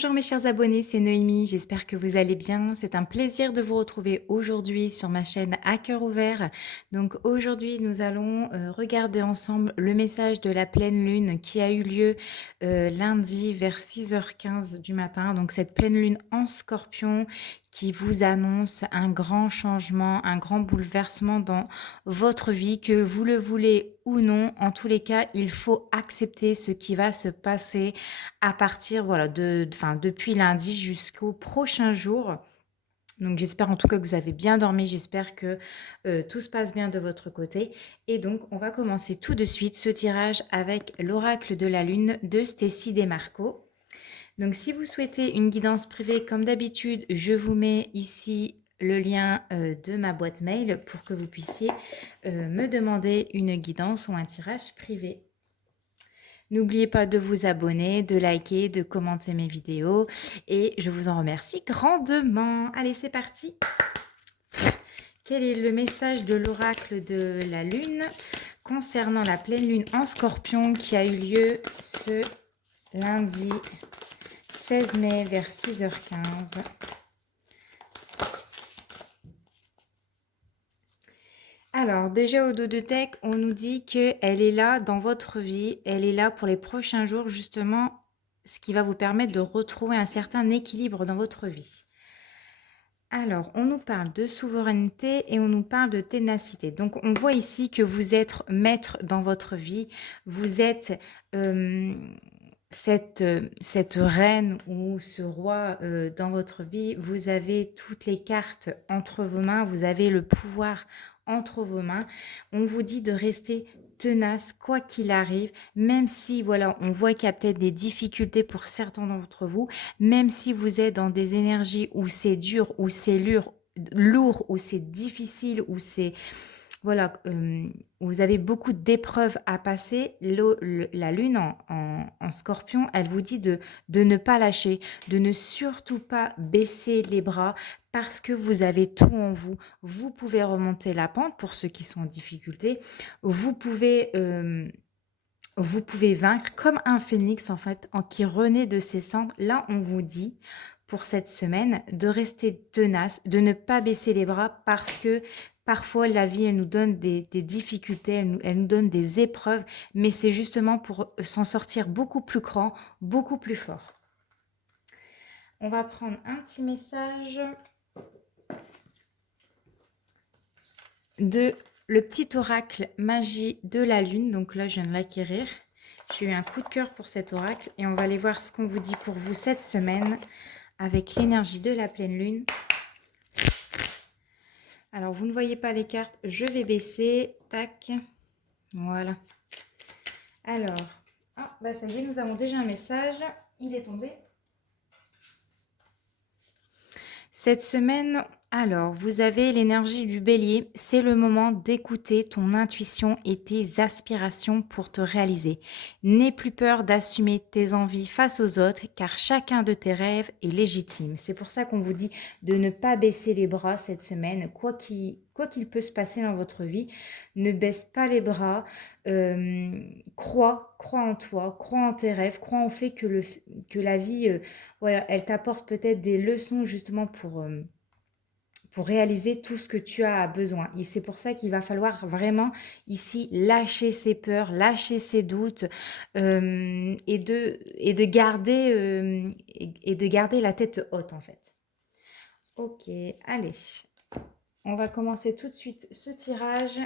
Bonjour mes chers abonnés, c'est Noémie, j'espère que vous allez bien. C'est un plaisir de vous retrouver aujourd'hui sur ma chaîne À cœur ouvert. Donc aujourd'hui nous allons regarder ensemble le message de la pleine lune qui a eu lieu lundi vers 6h15 du matin. Donc cette pleine lune en Scorpion qui vous annonce un grand changement, un grand bouleversement dans votre vie, que vous le voulez ou non. En tous les cas, il faut accepter ce qui va se passer à partir voilà, depuis lundi jusqu'au prochain jour. Donc j'espère en tout cas que vous avez bien dormi, j'espère que tout se passe bien de votre côté. Et donc on va commencer tout de suite ce tirage avec l'oracle de la lune de Stécie Desmarco. Donc si vous souhaitez une guidance privée comme d'habitude, je vous mets ici le lien de ma boîte mail pour que vous puissiez me demander une guidance ou un tirage privé. N'oubliez pas de vous abonner, de liker, de commenter mes vidéos et je vous en remercie grandement. Allez, c'est parti. Quel est le message de l'oracle de la lune concernant la pleine lune en Scorpion qui a eu lieu ce lundi 16 mai vers 6h15? Alors, déjà au dos de deck, on nous dit qu'elle est là dans votre vie, elle est là pour les prochains jours, justement, ce qui va vous permettre de retrouver un certain équilibre dans votre vie. Alors, on nous parle de souveraineté et on nous parle de ténacité. Donc, on voit ici que vous êtes maître dans votre vie, vous êtes cette reine ou ce roi dans votre vie, vous avez toutes les cartes entre vos mains, vous avez le pouvoir entre vos mains. On vous dit de rester tenace quoi qu'il arrive, même si voilà, on voit qu'il y a peut-être des difficultés pour certains d'entre vous, même si vous êtes dans des énergies où c'est dur, où c'est lourd, où c'est difficile, où c'est voilà, vous avez beaucoup d'épreuves à passer. La lune en Scorpion, elle vous dit de ne pas lâcher, de ne surtout pas baisser les bras parce que vous avez tout en vous. Vous pouvez remonter la pente pour ceux qui sont en difficulté. Vous pouvez vaincre comme un phénix en fait, qui renaît de ses cendres. Là, on vous dit pour cette semaine de rester tenace, de ne pas baisser les bras parce que parfois la vie, elle nous donne des difficultés, elle nous donne des épreuves, mais c'est justement pour s'en sortir beaucoup plus grand, beaucoup plus fort. On va prendre un petit message de le petit oracle magie de la lune. Donc là, je viens de l'acquérir. J'ai eu un coup de cœur pour cet oracle et on va aller voir ce qu'on vous dit pour vous cette semaine avec l'énergie de la pleine lune. Alors, vous ne voyez pas les cartes, je vais baisser. Tac. Voilà. Alors, bah ça y est, nous avons déjà un message. Il est tombé. Cette semaine, alors, vous avez l'énergie du bélier. C'est le moment d'écouter ton intuition et tes aspirations pour te réaliser. N'aie plus peur d'assumer tes envies face aux autres, car chacun de tes rêves est légitime. C'est pour ça qu'on vous dit de ne pas baisser les bras cette semaine, quoi qu'il peut se passer dans votre vie. Ne baisse pas les bras. Crois en toi, crois en tes rêves, crois en fait que la vie, voilà, elle t'apporte peut-être des leçons justement pour réaliser tout ce que tu as besoin. Et c'est pour ça qu'il va falloir vraiment ici lâcher ses peurs, lâcher ses doutes et de garder la tête haute en fait. Ok, allez. On va commencer tout de suite ce tirage.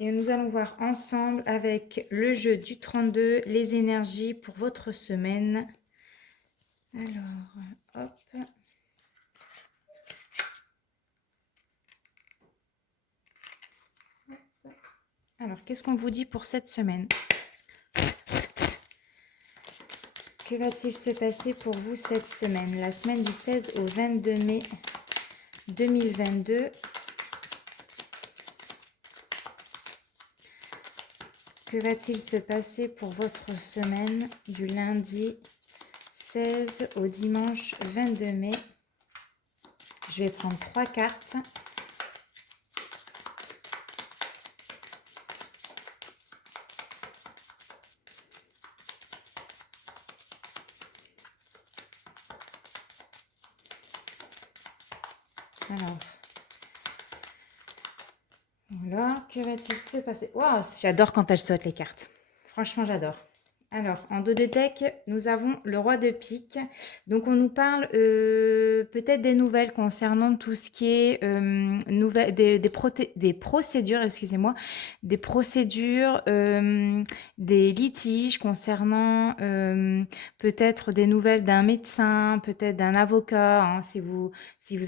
Et nous allons voir ensemble avec le jeu du 32, les énergies pour votre semaine. Alors, hop. Alors, qu'est-ce qu'on vous dit pour cette semaine? Que va-t-il se passer pour vous cette semaine? La semaine du 16 au 22 mai 2022. Que va-t-il se passer pour votre semaine du lundi 16 au dimanche 22 mai? Je vais prendre 3 cartes. Alors, voilà, que va-t-il se passer? Waouh, j'adore quand elles sautent les cartes. Franchement, j'adore. Alors, en dos de deck, nous avons le roi de pique. Donc, on nous parle peut-être des nouvelles concernant tout ce qui est des procédures, excusez-moi, des procédures, des litiges concernant peut-être des nouvelles d'un médecin, peut-être d'un avocat. Hein, si vous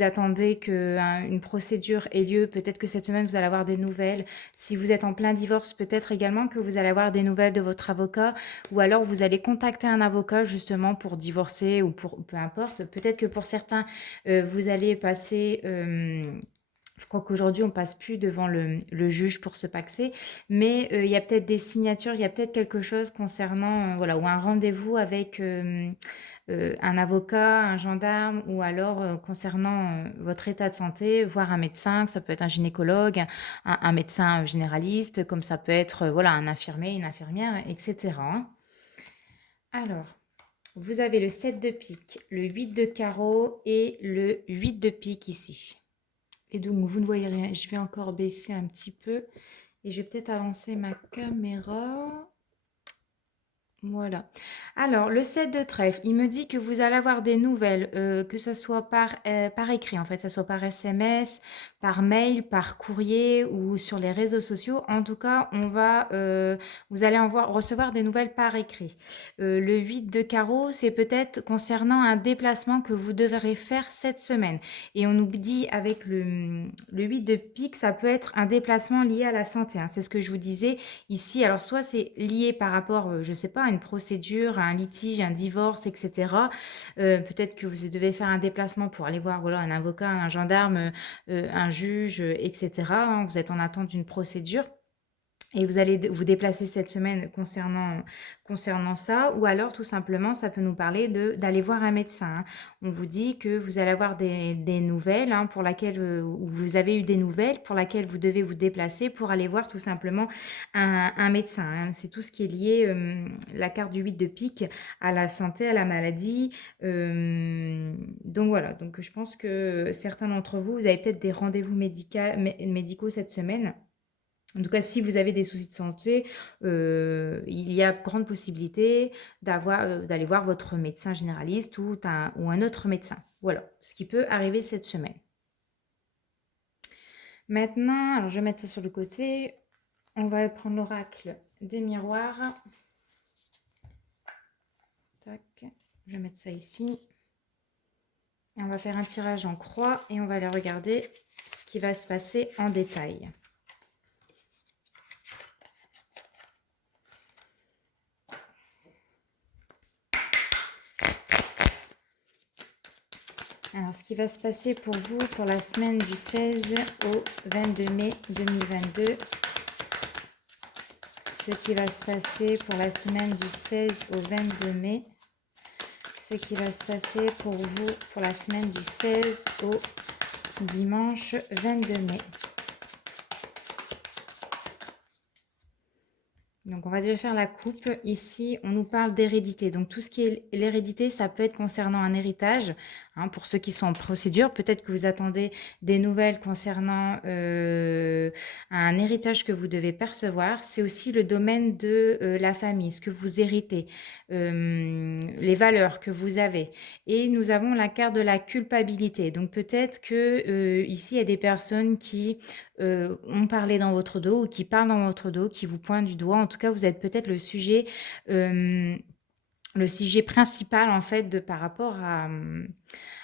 attendez qu'une procédure ait lieu, peut-être que cette semaine, vous allez avoir des nouvelles. Si vous êtes en plein divorce, peut-être également que vous allez avoir des nouvelles de votre avocat. Ou alors vous allez contacter un avocat justement pour divorcer ou pour peu importe. Peut-être que pour certains, vous allez passer... je crois qu'aujourd'hui, on passe plus devant le juge pour se paxer, mais il y a peut-être des signatures, il y a peut-être quelque chose concernant, voilà, ou un rendez-vous avec un avocat, un gendarme, ou alors concernant votre état de santé, voir un médecin, ça peut être un gynécologue, un médecin généraliste, comme ça peut être voilà, un infirmier, une infirmière, etc. Alors, vous avez le 7 de pique, le 8 de carreau et le 8 de pique ici. Et donc, vous ne voyez rien. Je vais encore baisser un petit peu. Et je vais peut-être avancer ma caméra. Voilà. Alors, le 7 de trèfle, il me dit que vous allez avoir des nouvelles, que ce soit par écrit, en fait, que ce soit par SMS, par mail, par courrier ou sur les réseaux sociaux. En tout cas, vous allez recevoir des nouvelles par écrit. Le 8 de carreau, c'est peut-être concernant un déplacement que vous devrez faire cette semaine. Et on nous dit avec le 8 de pique, ça peut être un déplacement lié à la santé. Hein. C'est ce que je vous disais ici. Alors, soit c'est lié par rapport, je sais pas, à une procédure, à un litige, un divorce, etc. Peut-être que vous devez faire un déplacement pour aller voir voilà, un avocat, un gendarme, un juge, etc. Hein. Vous êtes en attente d'une procédure. Et vous allez vous déplacer cette semaine concernant ça, ou alors tout simplement, ça peut nous parler d'aller voir un médecin. Hein. On vous dit que vous allez avoir des nouvelles hein, pour laquelle, ou vous avez eu des nouvelles pour laquelle vous devez vous déplacer pour aller voir tout simplement un médecin. Hein. C'est tout ce qui est lié, la carte du 8 de pique, à la santé, à la maladie. Donc voilà, donc je pense que certains d'entre vous, vous avez peut-être des rendez-vous médicaux cette semaine. En tout cas, si vous avez des soucis de santé, il y a grande possibilité d'aller voir votre médecin généraliste ou un autre médecin. Voilà, ce qui peut arriver cette semaine. Maintenant, alors je vais mettre ça sur le côté. On va prendre l'oracle des miroirs. Tac, je vais mettre ça ici. Et on va faire un tirage en croix et on va aller regarder ce qui va se passer en détail. Alors, ce qui va se passer pour vous pour la semaine du 16 au 22 mai 2022. Ce qui va se passer pour la semaine du 16 au 22 mai. Ce qui va se passer pour vous pour la semaine du 16 au dimanche 22 mai. Donc, on va déjà faire la coupe. Ici, on nous parle d'hérédité. Donc, tout ce qui est l'hérédité, ça peut être concernant un héritage. Hein, pour ceux qui sont en procédure, peut-être que vous attendez des nouvelles concernant un héritage que vous devez percevoir. C'est aussi le domaine de la famille, ce que vous héritez, les valeurs que vous avez. Et nous avons la carte de la culpabilité. Donc, peut-être que ici, il y a des personnes qui ont parlé dans votre dos ou qui parlent dans votre dos, qui vous pointent du doigt. En tout cas, vous êtes peut-être le sujet principal en fait par rapport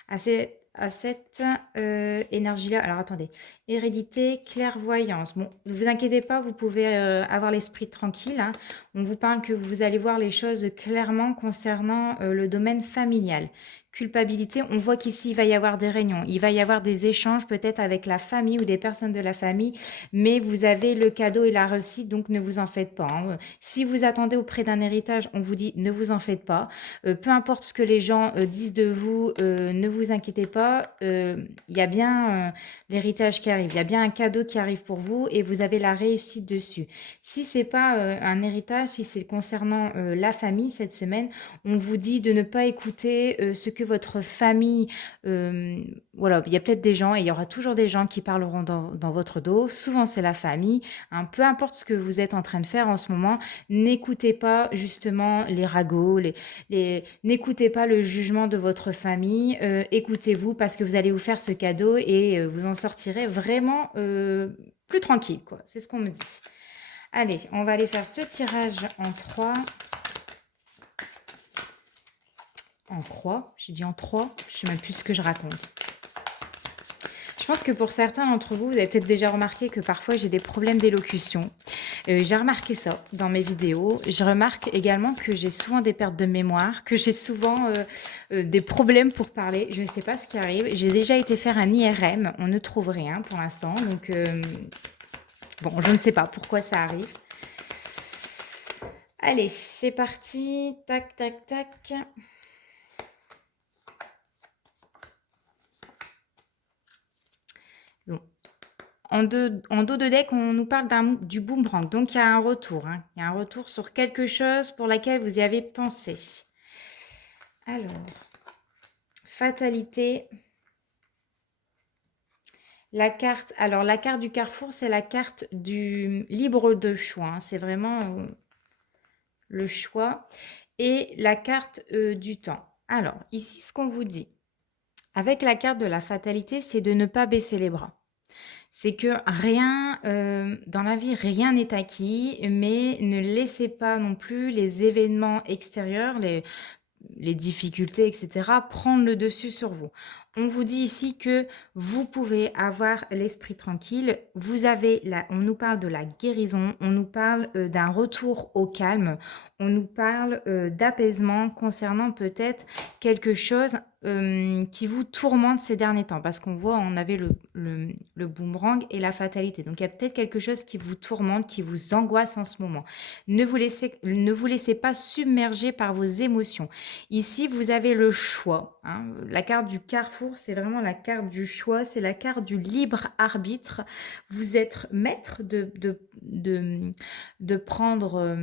à cette énergie-là. Alors attendez, hérédité, clairvoyance. Bon, ne vous inquiétez pas, vous pouvez avoir l'esprit tranquille. Hein. On vous parle que vous allez voir les choses clairement concernant le domaine familial. Culpabilité, on voit qu'ici, il va y avoir des réunions, il va y avoir des échanges peut-être avec la famille ou des personnes de la famille, mais vous avez le cadeau et la réussite, donc ne vous en faites pas. Hein. Si vous attendez auprès d'un héritage, on vous dit ne vous en faites pas. Peu importe ce que les gens disent de vous, ne vous inquiétez pas. Il y a bien l'héritage qui arrive, il y a bien un cadeau qui arrive pour vous et vous avez la réussite dessus. Si c'est pas un héritage, si c'est concernant la famille cette semaine, on vous dit de ne pas écouter ce que votre famille voilà, il y a peut-être des gens et il y aura toujours des gens qui parleront dans votre dos. Souvent, c'est la famille, hein. Peu importe ce que vous êtes en train de faire en ce moment, n'écoutez pas justement les ragots, n'écoutez pas le jugement de votre famille. Écoutez-vous parce que vous allez vous faire ce cadeau et vous en sortirez vraiment plus tranquille, quoi. C'est ce qu'on me dit. Allez, on va aller faire ce tirage en 3. En croix, j'ai dit en 3, je sais même plus ce que je raconte. Je pense que pour certains d'entre vous, vous avez peut-être déjà remarqué que parfois j'ai des problèmes d'élocution. J'ai remarqué ça dans mes vidéos. Je remarque également que j'ai souvent des pertes de mémoire, que j'ai souvent des problèmes pour parler. Je ne sais pas ce qui arrive. J'ai déjà été faire un IRM. On ne trouve rien pour l'instant. Donc, bon, je ne sais pas pourquoi ça arrive. Allez, c'est parti. Tac, tac, tac. Donc, en dos de deck, on nous parle du boomerang. Donc, il y a un retour. Hein. Il y a un retour sur quelque chose pour laquelle vous y avez pensé. Alors, fatalité. La carte, alors la carte du carrefour, c'est la carte du libre de choix. Hein. C'est vraiment le choix. Et la carte du temps. Alors, ici, ce qu'on vous dit, avec la carte de la fatalité, c'est de ne pas baisser les bras. C'est que rien, dans la vie, rien n'est acquis, mais ne laissez pas non plus les événements extérieurs, les difficultés, etc., prendre le dessus sur vous. On vous dit ici que vous pouvez avoir l'esprit tranquille. On nous parle de la guérison, on nous parle d'un retour au calme, on nous parle d'apaisement concernant peut-être quelque chose qui vous tourmente ces derniers temps. Parce qu'on voit, on avait le boomerang et la fatalité. Donc, il y a peut-être quelque chose qui vous tourmente, qui vous angoisse en ce moment. Ne vous laissez pas submerger par vos émotions. Ici, vous avez le choix. Hein. La carte du carrefour, c'est vraiment la carte du choix, c'est la carte du libre arbitre. Vous êtes maître de prendre...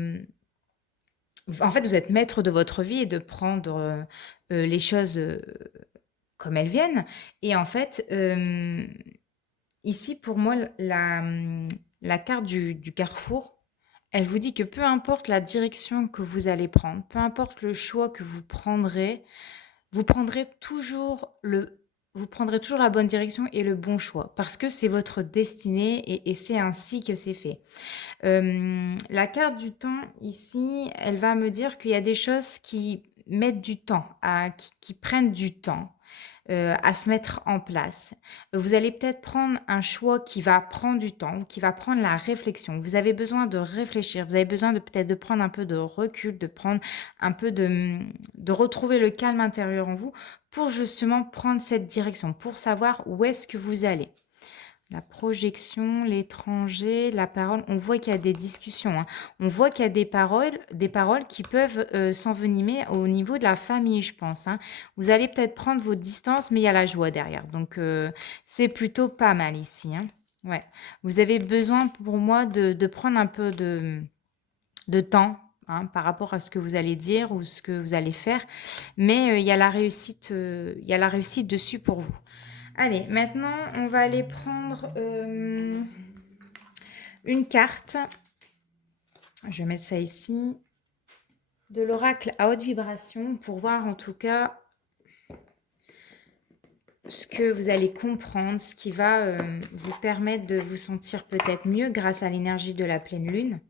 en fait, vous êtes maître de votre vie et de prendre les choses comme elles viennent. Et en fait, ici, pour moi, la carte du carrefour, elle vous dit que peu importe la direction que vous allez prendre, peu importe le choix que vous prendrez toujours vous prendrez toujours la bonne direction et le bon choix parce que c'est votre destinée et c'est ainsi que c'est fait. La carte du temps ici, elle va me dire qu'il y a des choses qui mettent du temps, qui prennent du temps à se mettre en place. Vous allez peut-être prendre un choix qui va prendre du temps, qui va prendre la réflexion. Vous avez besoin de réfléchir, vous avez besoin de peut-être de prendre un peu de recul, de prendre un peu de retrouver le calme intérieur en vous pour justement prendre cette direction, pour savoir où est-ce que vous allez. La projection, l'étranger, la parole, on voit qu'il y a des discussions. Hein. On voit qu'il y a des paroles qui peuvent s'envenimer au niveau de la famille, je pense. Hein. Vous allez peut-être prendre vos distances, mais il y a la joie derrière. Donc, c'est plutôt pas mal ici. Hein. Ouais. Vous avez besoin, pour moi, de prendre un peu de temps. Hein, par rapport à ce que vous allez dire ou ce que vous allez faire. Mais il y a la réussite dessus pour vous. Allez, maintenant, on va aller prendre une carte. Je vais mettre ça ici. De l'oracle à haute vibration pour voir en tout cas ce que vous allez comprendre, ce qui va vous permettre de vous sentir peut-être mieux grâce à l'énergie de la pleine lune.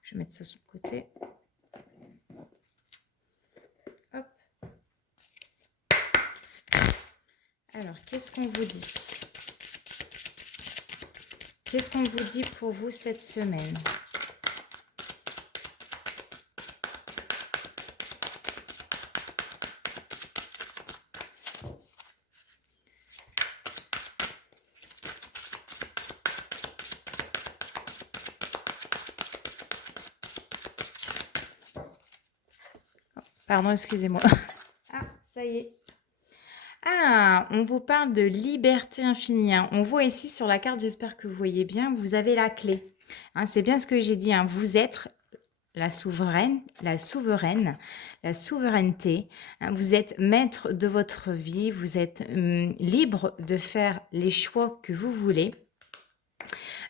Je vais mettre ça sur le côté. Hop. Alors, qu'est-ce qu'on vous dit ? Qu'est-ce qu'on vous dit pour vous cette semaine ? Pardon, excusez-moi. Ah, ça y est. Ah, on vous parle de liberté infinie. Hein. On voit ici sur la carte, j'espère que vous voyez bien, vous avez la clé. Hein, c'est bien ce que j'ai dit. Hein. Vous êtes la souveraineté, hein. Vous êtes maître de votre vie, vous êtes libre de faire les choix que vous voulez.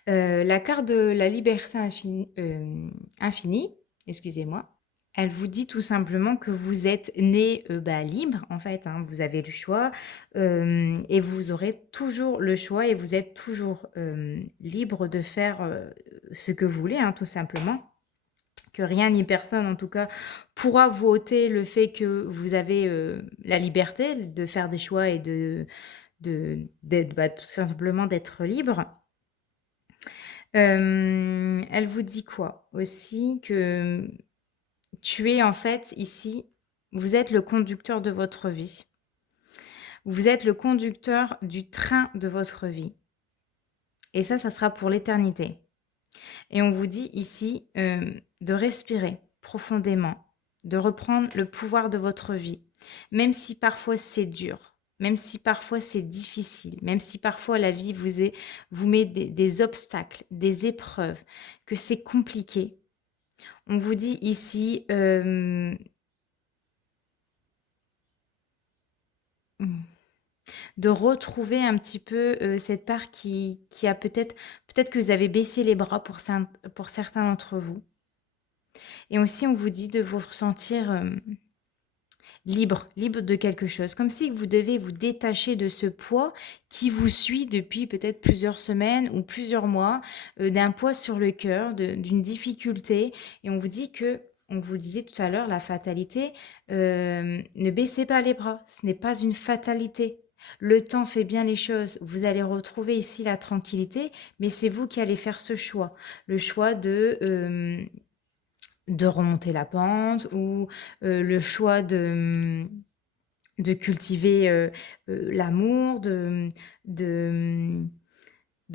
La carte de la liberté infinie, excusez-moi, elle vous dit tout simplement que vous êtes né libre, en fait, hein. Vous avez le choix et vous aurez toujours le choix et vous êtes toujours libre de faire ce que vous voulez, hein, tout simplement. Que rien ni personne, en tout cas, pourra vous ôter le fait que vous avez la liberté de faire des choix et d'être, tout simplement d'être libre. Elle vous dit quoi? Aussi que tu es en fait ici, vous êtes le conducteur de votre vie. Vous êtes le conducteur du train de votre vie. Et ça sera pour l'éternité. Et on vous dit ici de respirer profondément, de reprendre le pouvoir de votre vie, même si parfois c'est dur, même si parfois c'est difficile, même si parfois la vie vous met des obstacles, des épreuves, que c'est compliqué. On vous dit ici de retrouver un petit peu cette part qui a peut-être que vous avez baissé les bras pour certains d'entre vous. Et aussi, on vous dit de vous ressentir libre de quelque chose, comme si vous devez vous détacher de ce poids qui vous suit depuis peut-être plusieurs semaines ou plusieurs mois, d'un poids sur le cœur, d'une difficulté. Et on vous dit que, on vous le disait tout à l'heure, la fatalité, ne baissez pas les bras, ce n'est pas une fatalité. Le temps fait bien les choses. Vous allez retrouver ici la tranquillité, mais c'est vous qui allez faire ce choix. Le choix de remonter la pente ou le choix de cultiver l'amour, de, de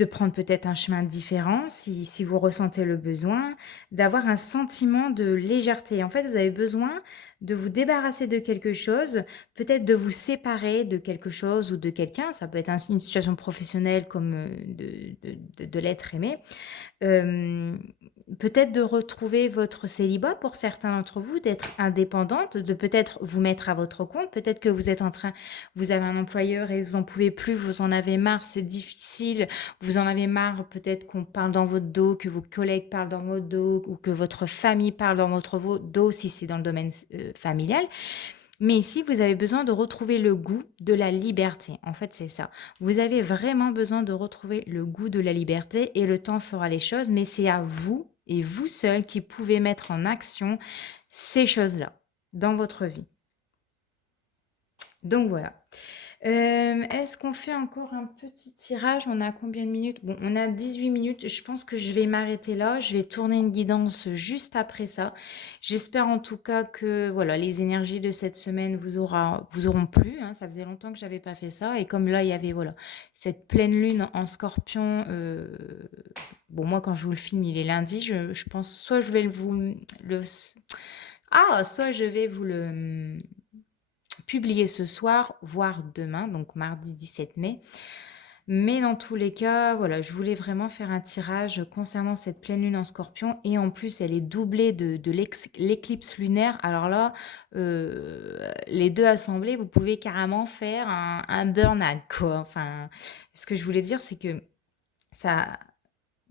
prendre peut-être un chemin différent si vous ressentez le besoin, d'avoir un sentiment de légèreté. En fait, vous avez besoin de vous débarrasser de quelque chose, peut-être de vous séparer de quelque chose ou de quelqu'un. Ça peut être une situation professionnelle comme de l'être aimé. Peut-être de retrouver votre célibat pour certains d'entre vous, d'être indépendante, de peut-être vous mettre à votre compte. Peut-être que vous êtes vous avez un employeur et vous n'en pouvez plus, vous en avez marre, c'est difficile, vous en avez marre peut-être qu'on parle dans votre dos, que vos collègues parlent dans votre dos ou que votre famille parle dans votre dos si c'est dans le domaine familial. Mais ici, vous avez besoin de retrouver le goût de la liberté. En fait, c'est ça. Vous avez vraiment besoin de retrouver le goût de la liberté et le temps fera les choses, mais c'est à vous et vous seul qui pouvez mettre en action ces choses-là dans votre vie. Donc voilà. Est-ce qu'on fait encore un petit tirage? On a combien de minutes? Bon, on a 18 minutes. Je pense que je vais m'arrêter là. Je vais tourner une guidance juste après ça. J'espère en tout cas que voilà, les énergies de cette semaine vous auront plu, hein. Ça faisait longtemps que j'avais pas fait ça. Et comme là, il y avait voilà, cette pleine lune en Scorpion. Bon, moi, quand je vous le filme, il est lundi. Je pense soit je vais soit je vais vous le publier ce soir, voire demain, donc mardi 17 mai. Mais dans tous les cas, voilà, je voulais vraiment faire un tirage concernant cette pleine lune en Scorpion. Et en plus, elle est doublée de l'éclipse lunaire. Alors là, les deux assemblés, vous pouvez carrément faire un burn-out, quoi. Enfin, ce que je voulais dire, c'est que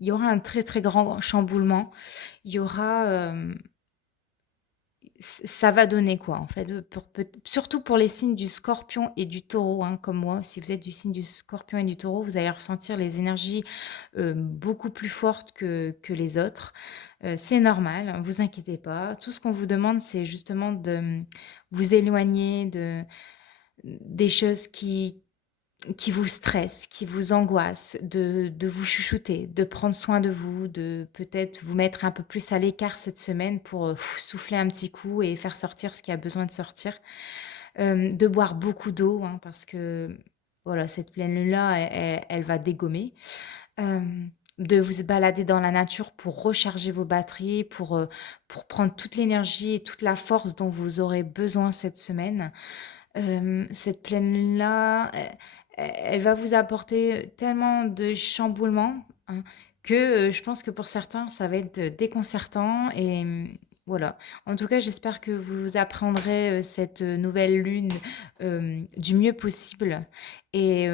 il y aura un très très grand chamboulement. Il y aura ça va donner quoi en fait, surtout pour les signes du Scorpion et du Taureau, hein, comme moi. Si vous êtes du signe du Scorpion et du Taureau, vous allez ressentir les énergies beaucoup plus fortes que les autres. C'est normal, hein, vous inquiétez pas. Tout ce qu'on vous demande, c'est justement de vous éloigner des choses qui vous stresse, qui vous angoisse, de vous chouchouter, de prendre soin de vous, de peut-être vous mettre un peu plus à l'écart cette semaine pour souffler un petit coup et faire sortir ce qui a besoin de sortir. De boire beaucoup d'eau, hein, parce que voilà, cette pleine lune-là, elle va dégommer. De vous balader dans la nature pour recharger vos batteries, pour prendre toute l'énergie et toute la force dont vous aurez besoin cette semaine. Cette pleine lune-là, elle va vous apporter tellement de chamboulements, hein, que je pense que pour certains, ça va être déconcertant Voilà. En tout cas, j'espère que vous apprendrez, cette, nouvelle lune, du mieux possible et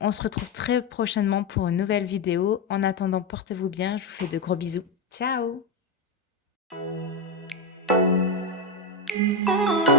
on se retrouve très prochainement pour une nouvelle vidéo. En attendant, portez-vous bien, je vous fais de gros bisous. Ciao! Oh